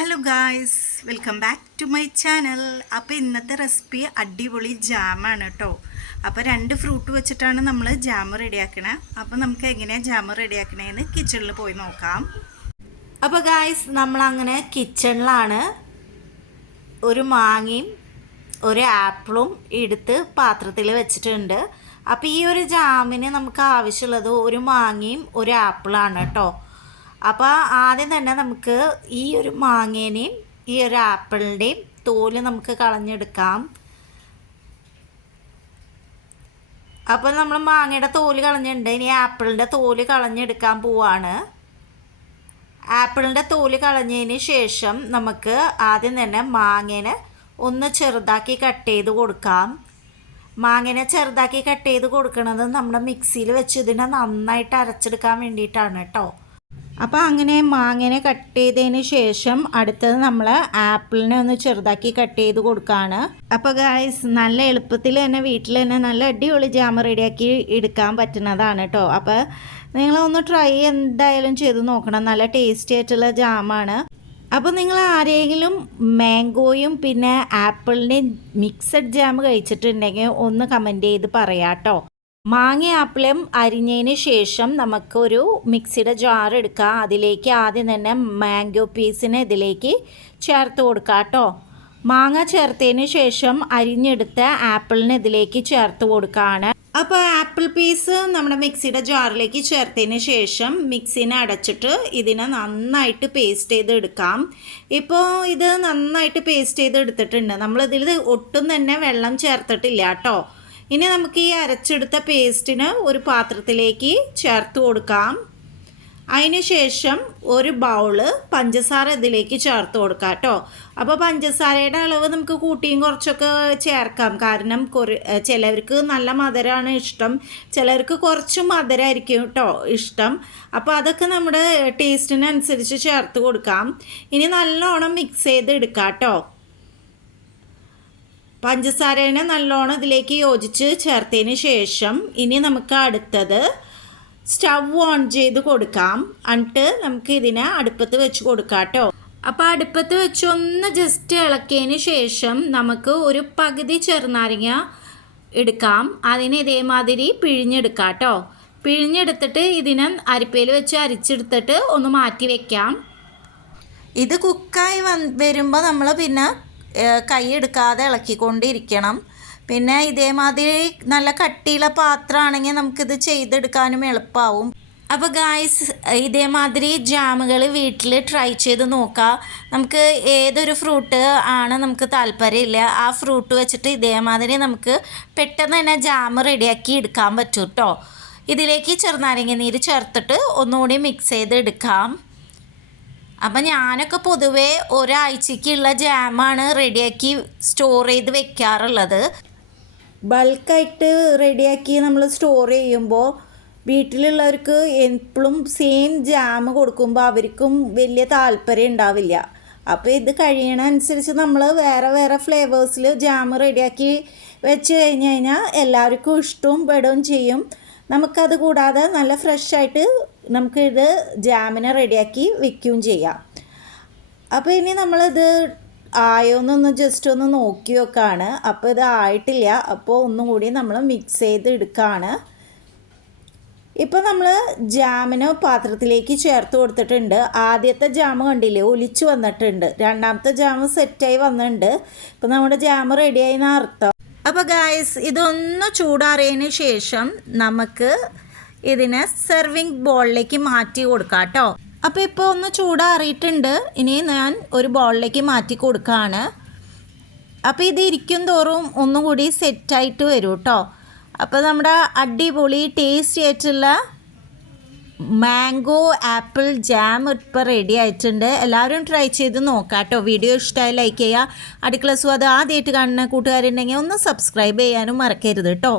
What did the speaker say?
Hello guys welcome back to my channel അപ്പോൾ ഇന്നത്തെ recipe അടിപൊളി ജാമാണ് കേട്ടോ അപ്പോൾ രണ്ട് ഫ്രൂട്ട് വെച്ചിട്ടാണ് നമ്മൾ ജാം റെഡിയാക്കണേ അപ്പോൾ നമുക്ക് എങ്ങനെയാണ് ജാം റെഡിയാക്കണേന്ന് കിച്ചണിൽ പോയി നോക്കാം. അപ്പോൾ ഗായ്സ് നമ്മളങ്ങനെ കിച്ചണിലാണ് ഒരു മാങ്ങയും ഒരു ആപ്പിളും എടുത്ത് പാത്രത്തിൽ വെച്ചിട്ടുണ്ട്. അപ്പോൾ ഈ ഒരു ജാമിന് നമുക്ക് ആവശ്യമുള്ളത് ഒരു മാങ്ങയും ഒരു ആപ്പിളാണ് കേട്ടോ അപ്പോൾ ആദ്യം തന്നെ നമുക്ക് ഈ ഒരു മാങ്ങേനെയും ഈ ഒരു ആപ്പിളിന്റെയും തോൽ നമുക്ക് കളഞ്ഞെടുക്കാം. അപ്പോൾ നമ്മൾ മാങ്ങയുടെ തോൽ കളഞ്ഞിട്ടുണ്ട്. ഇനി ആപ്പിളിന്റെ തോൽ കളഞ്ഞെടുക്കാൻ പോവാണ്. ആപ്പിളിന്റെ തോൽ കളഞ്ഞതിന് ശേഷം നമുക്ക് ആദ്യം തന്നെ മാങ്ങേനെ ഒന്ന് ചെറുതാക്കി കട്ട് ചെയ്ത് കൊടുക്കാം. മാങ്ങേനെ ചെറുതാക്കി കട്ട് ചെയ്ത് കൊടുക്കുന്നത് നമ്മുടെ മിക്സിയിൽ വെച്ച് ഇതിനെ നന്നായിട്ട് അരച്ചെടുക്കാൻ വേണ്ടിയിട്ടാണ് കേട്ടോ. അപ്പോൾ അങ്ങനെ മാങ്ങനെ കട്ട് ചെയ്തതിന് ശേഷം അടുത്തത് നമ്മൾ ആപ്പിളിനെ ഒന്ന് ചെറുതാക്കി കട്ട് ചെയ്ത് കൊടുക്കുകയാണ് അപ്പോൾ ഗായ്സ് നല്ല എളുപ്പത്തിൽ തന്നെ വീട്ടിൽ തന്നെ നല്ല അടിപൊളി ജാമ റെഡിയാക്കി എടുക്കാൻ പറ്റുന്നതാണ് കേട്ടോ അപ്പോൾ നിങ്ങളൊന്ന് ട്രൈ എന്തായാലും ചെയ്ത് നോക്കണം. നല്ല ടേസ്റ്റി ആയിട്ടുള്ള ജാമാണ് അപ്പോൾ നിങ്ങൾ ആരെങ്കിലും മാംഗോയും പിന്നെ ആപ്പിളിന്റെയും മിക്സഡ് ജാം കഴിച്ചിട്ടുണ്ടെങ്കിൽ ഒന്ന് കമന്റ് ചെയ്ത് പറയാം കേട്ടോ മാങ്ങ ആപ്പിളും അരിഞ്ഞതിന് ശേഷം നമുക്കൊരു മിക്സിയുടെ ജാർ എടുക്കാം. അതിലേക്ക് ആദ്യം തന്നെ മാംഗോ പീസിനെ ഇതിലേക്ക് ചേർത്ത് കൊടുക്കാം കേട്ടോ. മാങ്ങ ചേർത്തതിന് ശേഷം അരിഞ്ഞെടുത്ത ആപ്പിളിന് ഇതിലേക്ക് ചേർത്ത് കൊടുക്കുകയാണ് അപ്പോൾ ആപ്പിൾ പീസ് നമ്മുടെ മിക്സിയുടെ ജാറിലേക്ക് ചേർത്തതിന് ശേഷം മിക്സിനെ അടച്ചിട്ട് ഇതിനെ നന്നായിട്ട് പേസ്റ്റ് ചെയ്ത് എടുക്കാം ഇപ്പോൾ ഇത് നന്നായിട്ട് പേസ്റ്റ് ചെയ്ത് എടുത്തിട്ടുണ്ട് നമ്മളിതിൽ ഒട്ടും തന്നെ വെള്ളം ചേർത്തിട്ടില്ല കേട്ടോ. ഇനി നമുക്ക് ഈ അരച്ചെടുത്ത പേസ്റ്റിന് ഒരു പാത്രത്തിലേക്ക് ചേർത്ത് കൊടുക്കാം. അതിനുശേഷം ഒരു ബൗൾ പഞ്ചസാര ഇതിലേക്ക് ചേർത്ത് കൊടുക്കാം കേട്ടോ. അപ്പോൾ പഞ്ചസാരയുടെ അളവ് നമുക്ക് കൂട്ടിയും കുറച്ചൊക്കെ ചേർക്കാം. കാരണം കുറ ചിലവർക്ക് നല്ല മധുരമാണ് ഇഷ്ടം. ചിലർക്ക് കുറച്ച് മധുരമായിരിക്കും കേട്ടോ ഇഷ്ടം. അപ്പോൾ അതൊക്കെ നമ്മുടെ ടേസ്റ്റിനനുസരിച്ച് ചേർത്ത് കൊടുക്കാം. ഇനി നല്ലോണം മിക്സ് ചെയ്ത് എടുക്കാം കേട്ടോ. പഞ്ചസാരേനെ നല്ലോണം ഇതിലേക്ക് യോജിച്ച് ചേർത്തതിന് ശേഷം ഇനി നമുക്ക് അടുത്തത് സ്റ്റവ് ഓൺ ചെയ്ത് കൊടുക്കാം. എന്നിട്ട് നമുക്ക് ഇതിനെ അടുപ്പത്ത് വെച്ച് കൊടുക്കാം കേട്ടോ. അപ്പോൾ അടുപ്പത്ത് വെച്ച് ഒന്ന് ജസ്റ്റ് ഇളക്കിയതിന് ശേഷം നമുക്ക് ഒരു പകുതി ചെറുനാരങ്ങ എടുക്കാം. അതിന് ഇതേമാതിരി പിഴിഞ്ഞെടുക്കാം കേട്ടോ. പിഴിഞ്ഞെടുത്തിട്ട് ഇതിനെ അരിപ്പയിൽ വെച്ച് അരിച്ചെടുത്തിട്ട് ഒന്ന് മാറ്റി വയ്ക്കാം ഇത് കുക്കായി വരുമ്പോൾ നമ്മൾ പിന്നെ കൈ എടുക്കാതെ ഇളക്കിക്കൊണ്ടിരിക്കണം. പിന്നെ ഇതേമാതിരി നല്ല കട്ടിയുള്ള പാത്രമാണെങ്കിൽ നമുക്കിത് ചെയ്തെടുക്കാനും എളുപ്പമാവും അപ്പോൾ ഗായ്സ് ഇതേമാതിരി ജാമുകൾ വീട്ടിൽ ട്രൈ ചെയ്ത് നോക്കാം. നമുക്ക് ഏതൊരു ഫ്രൂട്ട് ആണ് നമുക്ക് താല്പര്യമില്ല. ആ ഫ്രൂട്ട് വെച്ചിട്ട് ഇതേമാതിരി നമുക്ക് പെട്ടെന്ന് തന്നെ ജാം റെഡിയാക്കി എടുക്കാൻ പറ്റും കേട്ടോ ഇതിലേക്ക് ചെറുനാരങ്ങ നീര് ചേർത്തിട്ട് ഒന്നുകൂടി മിക്സ് ചെയ്ത് എടുക്കാം അപ്പം ഞാനൊക്കെ പൊതുവേ ഒരാഴ്ചക്കുള്ള ജാമാണ് റെഡിയാക്കി സ്റ്റോർ ചെയ്ത് വെക്കാറുള്ളത്. ബൾക്കായിട്ട് റെഡിയാക്കി നമ്മൾ സ്റ്റോർ ചെയ്യുമ്പോൾ വീട്ടിലുള്ളവർക്ക് എപ്പോഴും സെയിം ജാം കൊടുക്കുമ്പോൾ അവർക്കും വലിയ താല്പര്യം ഉണ്ടാവില്ല. അപ്പോൾ ഇത് കഴിയണ അനുസരിച്ച് നമ്മൾ വേറെ വേറെ ഫ്ലേവേഴ്സിൽ ജാം റെഡിയാക്കി വെച്ച് കഴിഞ്ഞ് കഴിഞ്ഞാൽ എല്ലാവർക്കും ഇഷ്ടവും പെടുകയും ചെയ്യും. നമുക്കത് കൂടാതെ നല്ല ഫ്രഷായിട്ട് നമുക്കിത് ജാമിനെ റെഡിയാക്കി വിൽക്കുകയും ചെയ്യാം. അപ്പോൾ ഇനി നമ്മളിത് ആയോന്നൊന്ന് ജസ്റ്റ് ഒന്ന് നോക്കി വെക്കാണ്. അപ്പോൾ ഇത് ആയിട്ടില്ല. അപ്പോൾ ഒന്നും കൂടി നമ്മൾ മിക്സ് ചെയ്ത് എടുക്കുകയാണ് ഇപ്പോൾ നമ്മൾ ജാമിന് പാത്രത്തിലേക്ക് ചേർത്ത് കൊടുത്തിട്ടുണ്ട്. ആദ്യത്തെ ജാമ് കണ്ടില്ലേ? ഒലിച്ചു വന്നിട്ടുണ്ട്. രണ്ടാമത്തെ ജാമ് സെറ്റായി വന്നിട്ടുണ്ട്. ഇപ്പോൾ നമ്മുടെ ജാമ് റെഡിയായി എന്ന് അർത്ഥം? അപ്പോൾ ഗായസ് ഇതൊന്ന് ചൂടാറിയതിന് ശേഷം നമുക്ക് ഇതിനെ സെർവിങ് ബോളിലേക്ക് മാറ്റി കൊടുക്കാം കേട്ടോ അപ്പോൾ ഇപ്പോൾ ഒന്ന് ചൂടാറിയിട്ടുണ്ട്. ഇനി ഞാൻ ഒരു ബോളിലേക്ക് മാറ്റി കൊടുക്കുകയാണ് അപ്പോൾ ഇത് ഇരിക്കും തോറും ഒന്നും കൂടി സെറ്റായിട്ട് വരും കേട്ടോ അപ്പോൾ നമ്മുടെ അടിപൊളി ടേസ്റ്റി ആയിട്ടുള്ള മാംഗോ ആപ്പിൾ ജാം ഇപ്പോൾ റെഡി ആയിട്ടുണ്ട്. എല്ലാവരും ട്രൈ ചെയ്ത് നോക്കാം കേട്ടോ വീഡിയോ ഇഷ്ടമായി ലൈക്ക് ചെയ്യുക അടുക്കള സ്വാദ് ആദ്യമായിട്ട് കാണുന്ന കൂട്ടുകാരുണ്ടെങ്കിൽ ഒന്ന് സബ്സ്ക്രൈബ് ചെയ്യാനും മറക്കരുത് കേട്ടോ